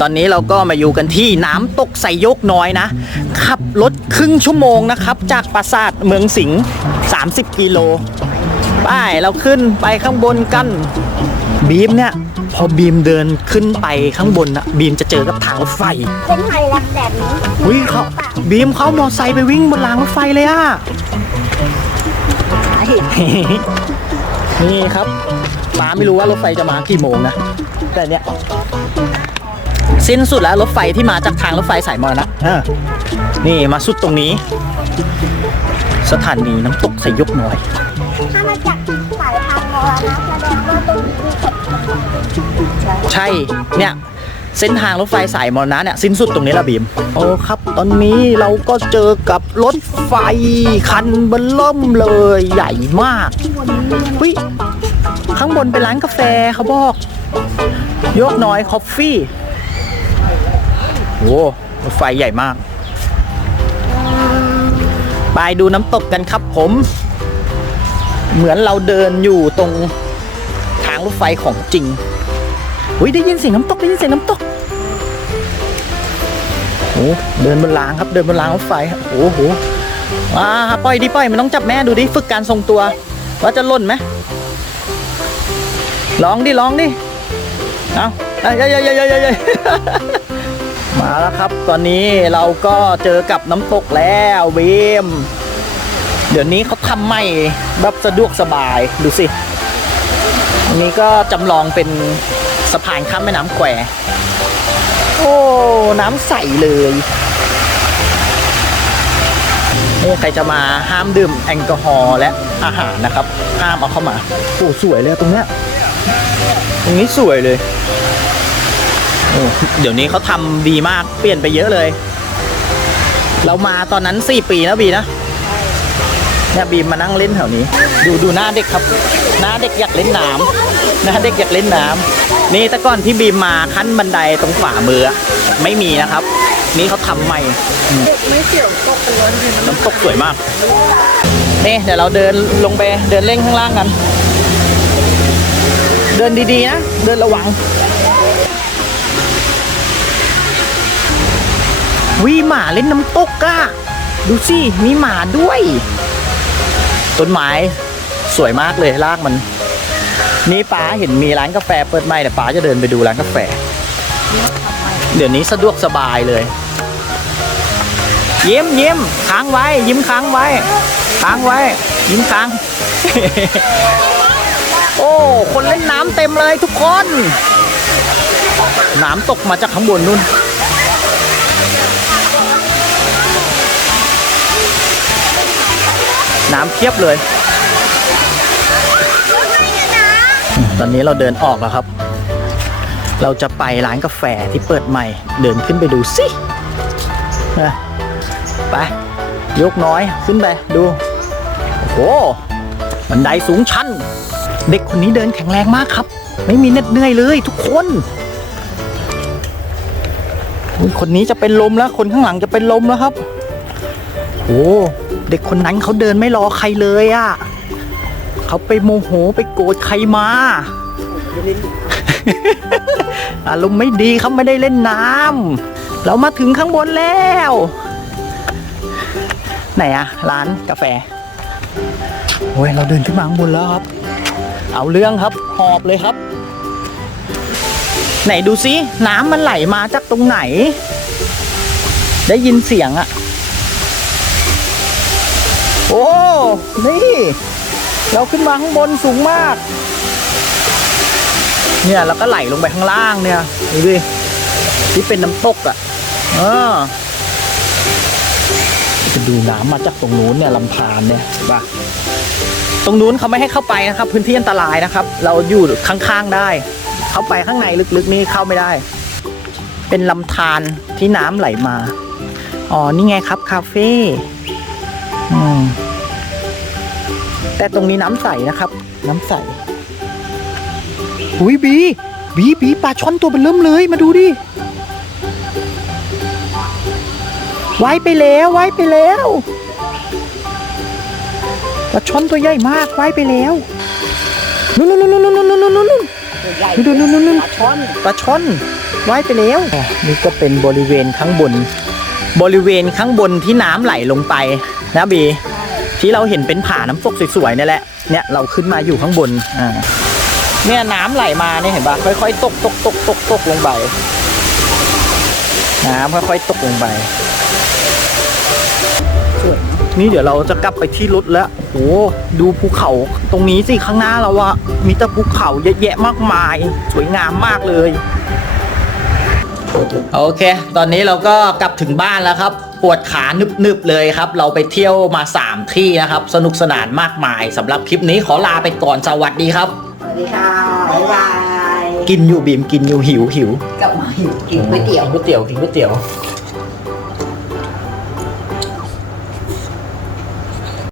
ตอนนี้เราก็มาอยู่กันที่น้ำตกไสยกน้อยนะ ขับรถครึ่งชั่วโมงนะครับ จากปราสาทเมืองสิงห์30 กิโลไปเราขึ้นไปข้างบนกันบีมเนี่ย พอบีมเดินขึ้นไปข้างบนนะบีมจะเจอกับทางรถไฟเป็นไฮรักแบบนี้อุ้ยเขาบีมเขามอไซค์ไปวิ่งบนรางรถไฟเลยอะนี่ครับป้าไม่รู้ว่ารถไฟจะมากี่โมงนะแต่เนี้ย สิ้นสุดแล้วรถไฟที่มาจากทางรถไฟสายมอนะเออนี่มาสุดตรงนี้ สถานีน้ำตกสยกน้อย ถ้ามาจากสายทางมอนะแสดงว่าตรงนี้มีเขตใช่เนี่ยเส้นทางรถไฟสายมรณะเนี่ยสิ้นสุดตรงนี้ละบีมโอ้ครับ ตอนนี้เราก็เจอกับรถไฟคันเบนล่มเลยใหญ่มากวิข้างบนเป็นร้านกาแฟเขาบอก ยกน้อยคอฟฟี่ โอ้รถไฟใหญ่มาก ไปดูน้ำตกกันครับผม เหมือนเราเดินอยู่ตรงทางรถไฟของจริงอุ้ยได้ยินเสียงน้ำตกได้ยินเสียงน้ำตกโอ้เดินบนรางครับเดินบนรางรถไฟครับโอ้โหอ่าปล่อยดิปล่อยมันต้องจับแม่ดูดิฝึกการทรงตัว ว่าจะล่นไหมลองดิลองดิเอาเอ้เอ้ยเอ้ยเอ้ยเอ้ยเอ้ย มาแล้วครับ ตอนนี้เราก็เจอกับน้ำตกแล้วเวมเดี๋ยวนี้เขาทำใหม่แบบสะดวกสบายดูสิอันนี้ก็จำลองเป็นสะพานข้ามแม่น้ำแควโอ้ น้ำใสเลยนี่ใครจะมาห้ามดื่มแอลกอฮอล์และอาหารนะครับ ห้ามเอาเข้ามา โอ้ สวยเลยตรงเนี้ยตรงนี้สวยเลย เดี๋ยวนี้เขาทำดีมากเปลี่ยนไปเยอะเลย เรามาตอนนั้น4ปีนะบีนะเนี่ยบีมมานั่งเล่นแถวนี้ ดูดูหน้าเด็กครับ หน้าเด็กอยากเล่นน้ำหน้าเด็กอยากเล่นน้ำนี่แต่ก่อนที่บีมมาขั้นบันไดตรงฝ่ามืออะไม่มีนะครับ นี่เขาทำใหม่เด็กไม่เสี่ยวตกเลยน้ำตกสวยมากนี่เดี๋ยวเราเดินลงไปเดินเล่นข้างล่างกัน เดินดีๆนะ เดินระวัง วิหมาเล่นน้ำตกอะดูสิ มีหมาด้วย ต้นไม้สวยมากเลยรากมัน นี่ป้าเห็นมีร้านกาแฟเปิดใหม่แต่ป้าจะเดินไปดูร้านกาแฟ เดี๋ยวนี้สะดวกสบายเลย ยิ้มยิ้มค้างไว้ ยิ้มค้างไว้ ค้างไว้ ยิ้มค้าง โอ้ คนเล่นน้ำเต็มเลยทุกคน น้ำตกมาจากข้างบนนู่น น้ำเพียบเลย ตอนนี้เราเดินออกแล้วครับ เราจะไปร้านกาแฟที่เปิดใหม่ เดินขึ้นไปดูสิไป ยกน้อยขึ้นไปดู โอ้โหบันไดสูงชัน เด็กคนนี้เดินแข็งแรงมากครับ ไม่มีเหน็ดเหนื่อยเลยทุกคนคนนี้จะเป็นลมแล้ว คนข้างหลังจะเป็นลมแล้วครับ โอ้ เด็กคนนั้นเขาเดินไม่รอใครเลยอะ่ะเขาไปโมโหไปโกรธใครมา อารมณ์ไม่ดีเขาไม่ได้เล่นน้ำเรามาถึงข้างบนแล้ว ไหนอะร้านกาแฟโอ้ยเราเดินขึ้นมาข้างบนแล้วครับ เอาเรื่องครับหอบเลยครับ ไหนดูซิน้ำมันไหลมาจากตรงไหน ได้ยินเสียงอะ โอ้ นี่ เราขึ้นมาข้างบนสูงมาก เนี่ยเราก็ไหลลงไปข้างล่างเนี่ยดูดิที่เป็นน้ำตกอะ่ะเออจะดูน้ำมาจากตรงนู้นเนี่ยลำธารเนี่ยเห็นปะตรงนู้นเขาไม่ให้เข้าไปนะครับ พื้นที่อันตรายนะครับ เราอยู่ข้างๆได้ เข้าไปข้างในลึกๆนี่เข้าไม่ได้ เป็นลำธารที่น้ำไหลมา อ๋อ นี่ไงครับ คาเฟ่ แต่ตรงนี้น้ำใสนะครับ น้ำใสหุยบี บีบีปลาช่อนตัวเป็นเริ่มเลยมาดูดิว่ายไปแล้วว่ายไปแล้วปลาช่อนตัวใหญ่มากว่ายไปแล้วนู่นนู่นนู่นนู่นนู่นนู่นนู่นนู่นนู่นนู่นนู่นปลาช่อนปลาช่อนว่ายไปแล้วอ๋อนี่ก็เป็นบริเวณข้างบน บริเวณข้างบนที่น้ำไหลลงไป นะบีที่เราเห็นเป็นผาน้ำตกสวยๆนี่แหละเนี่ยเราขึ้นมาอยู่ข้างบนอ่าเนี่ยน้ำไหลมาเนี่ยเห็นปะค่อยๆตกตกตกตกตกลงไปน้ำค่อยๆตกลงไปนี่เดี๋ยวเราจะกลับไปที่รถแล้วโอ้โหดูภูเขาตรงนี้สิข้างหน้าเราอะมีแต่ภูเขาเยอะแยะมากมาย สวยงามมากเลย โอเค ตอนนี้เราก็กลับถึงบ้านแล้วครับ ปวดขานึบๆเลยครับ เราไปเที่ยวมา 3 ที่นะครับ สนุกสนานมากมายสำหรับคลิปนี้ขอลาไปก่อนสวัสดีครับ สวัสดีค่ะ บ๊ายบาย กินอยู่บีมกินอยู่หิวหิวกลับมาหิวกินก๋วยเตี๋ยวก๋วยเตี๋ยวกินก๋วยเตี๋ยวก